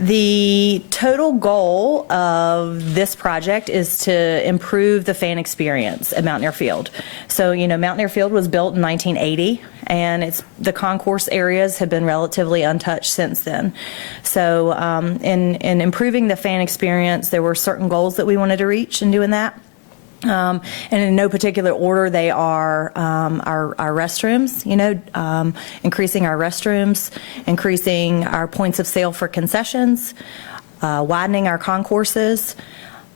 The total goal of this project is to improve the fan experience at Mountaineer Field. So, Mountaineer Field was built in 1980, and the concourse areas have been relatively untouched since then. So, in improving the fan experience, there were certain goals that we wanted to reach in doing that. And in no particular order, they are our restrooms, increasing our restrooms, increasing our points of sale for concessions, widening our concourses,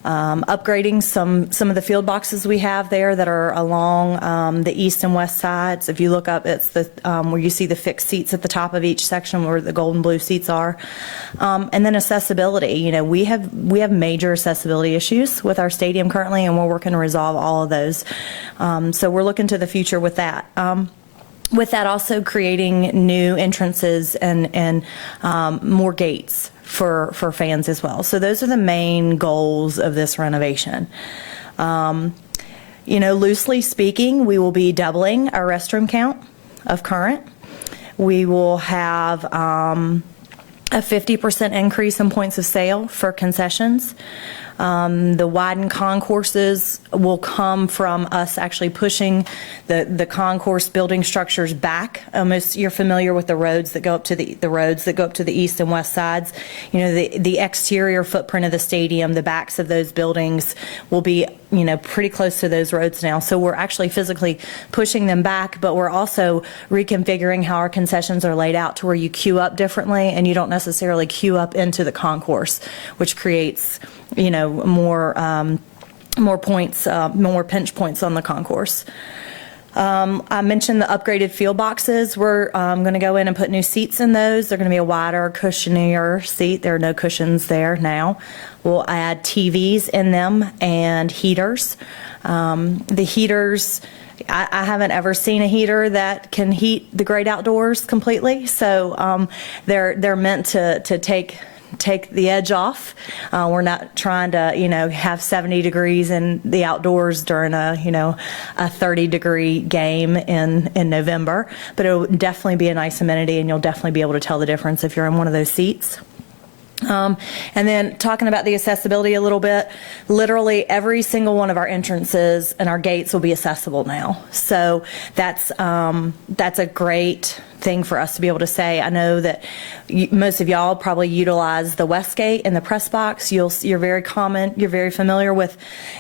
upgrading some of the field boxes we have there that are along the east and west sides. If you look up, it's the where you see the fixed seats at the top of each section where the gold and blue seats are. And then accessibility. We have major accessibility issues with our stadium currently, and we're working to resolve all of those. So we're looking to the future with that. With that, also creating new entrances and more gates for fans as well. So those are the main goals of this renovation. Loosely speaking, we will be doubling our restroom count of current. We will have a 50% increase in points of sale for concessions. The widened concourses will come from us actually pushing the concourse building structures back. You're familiar with the roads that go up to the roads that go up to the east and west sides. The exterior footprint of the stadium, the backs of those buildings will be pretty close to those roads now. So we're actually physically pushing them back, but we're also reconfiguring how our concessions are laid out to where you queue up differently, and you don't necessarily queue up into the concourse, which creates more points, more pinch points on the concourse. I mentioned the upgraded field boxes. We're going to go in and put new seats in those. They're going to be a wider, cushionier seat. There are no cushions there now. We'll add TVs in them and heaters. The heaters, I haven't ever seen a heater that can heat the great outdoors completely. So they're meant to take the edge off. We're not trying to, have 70 degrees in the outdoors during a 30-degree game in November, but it'll definitely be a nice amenity, and you'll definitely be able to tell the difference if you're in one of those seats. And then talking about the accessibility a little bit, literally every single one of our entrances and our gates will be accessible now. So that's a great thing for us to be able to say. I know that most of y'all probably utilize the west gate and the press box. You're very familiar with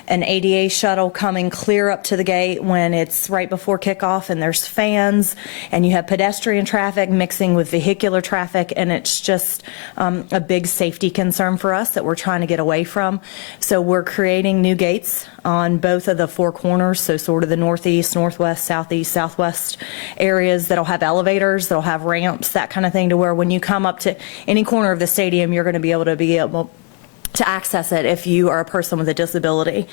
an ADA shuttle coming clear up to the gate when it's right before kickoff, and there's fans, and you have pedestrian traffic mixing with vehicular traffic, and it's just a big safety concern for us that we're trying to get away from. So we're creating new gates on both of the four corners, so sort of the northeast, northwest, southeast, southwest areas that'll have elevators, that'll have ramps, that kind of thing, to where when you come up to any corner of the stadium, you're going to be able to access it if you are a person with a disability.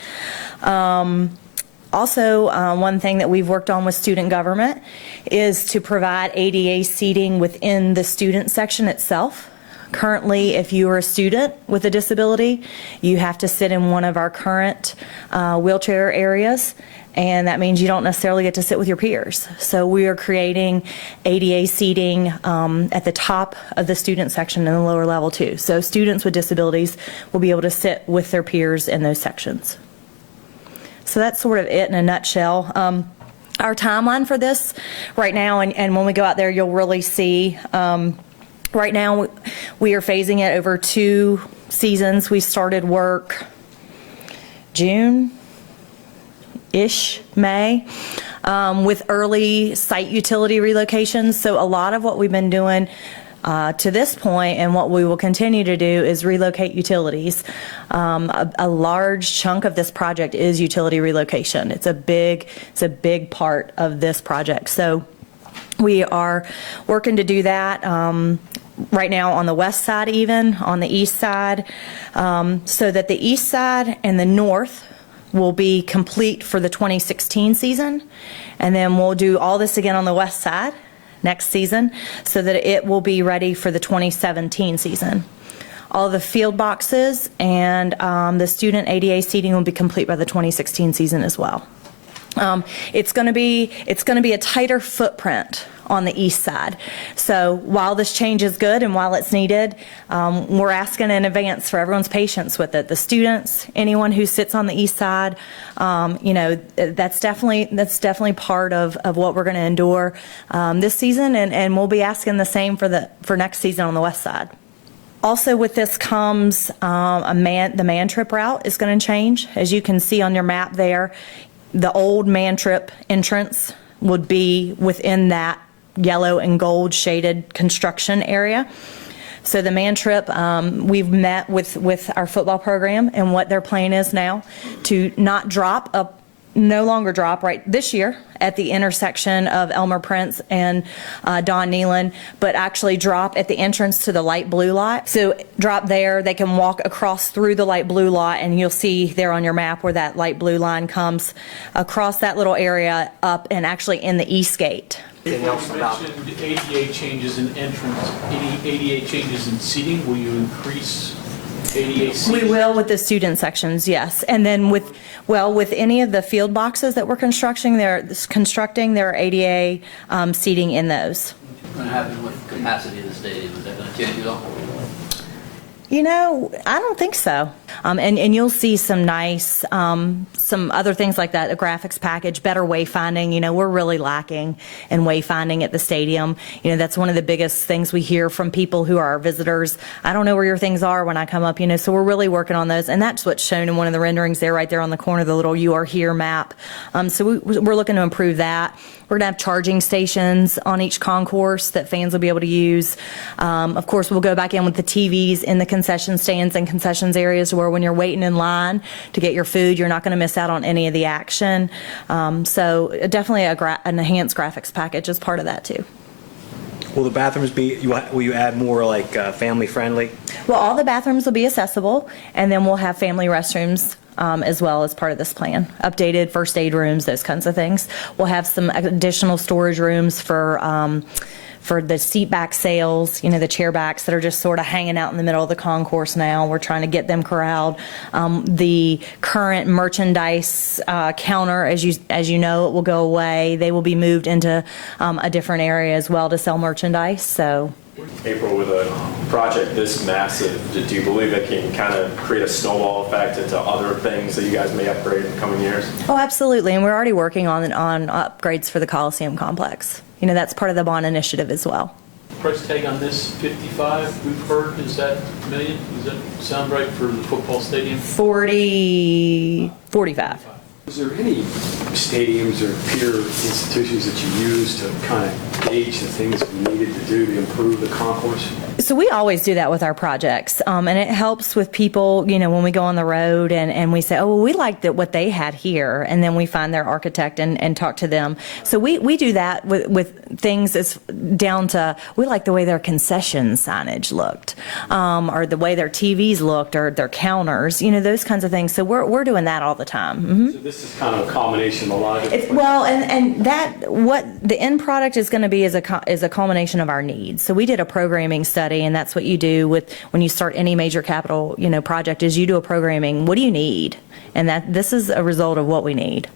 Also, one thing that we've worked on with student government is to provide ADA seating within the student section itself. Currently, if you are a student with a disability, you have to sit in one of our current wheelchair areas, and that means you don't necessarily get to sit with your peers. So we are creating ADA seating at the top of the student section and the lower level too. So students with disabilities will be able to sit with their peers in those sections. So that's sort of it in a nutshell. Our timeline for this right now, and when we go out there, you'll really see. Right now, we are phasing it over 2 seasons. We started work June-ish, May, with early site utility relocations. So a lot of what we've been doing to this point, and what we will continue to do, is relocate utilities. A large chunk of this project is utility relocation. It's a big part of this project. So we are working to do that. Right now on the west side, even on the east side, so that the east side and the north will be complete for the 2016 season, and then we'll do all this again on the west side next season, so that it will be ready for the 2017 season. All the field boxes and the student ADA seating will be complete by the 2016 season as well. It's going to be a tighter footprint on the east side. So while this change is good and while it's needed, we're asking in advance for everyone's patience with it. The students, anyone who sits on the east side, that's definitely part of what we're going to endure this season, and we'll be asking the same for next season on the west side. Also with this comes the man trip route is going to change. As you can see on your map there, the old man trip entrance would be within that yellow and gold shaded construction area. So the man trip, we've met with our football program, and what their plan is now to no longer drop right this year at the intersection of Elmer Prince and Don Nealon, but actually drop at the entrance to the light blue lot. So drop there, they can walk across through the light blue lot, and you'll see there on your map where that light blue line comes across that little area up and actually in the east gate. You mentioned ADA changes in entrance, ADA changes in seating. Will you increase ADA seating? We will with the student sections, yes. And then with any of the field boxes that we're constructing, there are ADA seating in those. What's going to happen with capacity of the stadium? Is that going to change at all? I don't think so. And you'll see some nice, some other things like that, a graphics package, better wayfinding. We're really lacking in wayfinding at the stadium. That's one of the biggest things we hear from people who are our visitors. I don't know where your things are when I come up, so we're really working on those. And that's what's shown in one of the renderings there, right there on the corner, the little "You Are Here" map. So we're looking to improve that. We're going to have charging stations on each concourse that fans will be able to use. Of course, we'll go back in with the TVs in the concession stands and concessions areas where when you're waiting in line to get your food, you're not going to miss out on any of the action. So definitely an enhanced graphics package is part of that too. Will the bathrooms will you add more like family friendly? Well, all the bathrooms will be accessible, and then we'll have family restrooms as well as part of this plan. Updated first aid rooms, those kinds of things. We'll have some additional storage rooms for the seat back sales, the chair backs that are just sort of hanging out in the middle of the concourse now. We're trying to get them corralled. The current merchandise counter, as you know, it will go away. They will be moved into a different area as well to sell merchandise. So. April, with a project this massive, do you believe it can kind of create a snowball effect into other things that you guys may upgrade in coming years? Oh, absolutely, and we're already working on upgrades for the Coliseum complex. That's part of the bond initiative as well. Price tag on this, 55, we've heard, is that million? Does that sound right for the football stadium? 45. Is there any stadiums or peer institutions that you use to kind of gauge the things we needed to do to improve the concourse? So we always do that with our projects, and it helps with people, when we go on the road and we say, oh, well, we like what they had here, and then we find their architect and talk to them. So we do that with things as down to, we like the way their concession signage looked, or the way their TVs looked, or their counters, those kinds of things. So we're doing that all the time. Mm-hmm. So this is kind of a combination of a lot of different and that what the end product is going to be is a culmination of our needs. So we did a programming study, and that's what you do when you start any major capital project, is you do a programming. What do you need? And this is a result of what we need.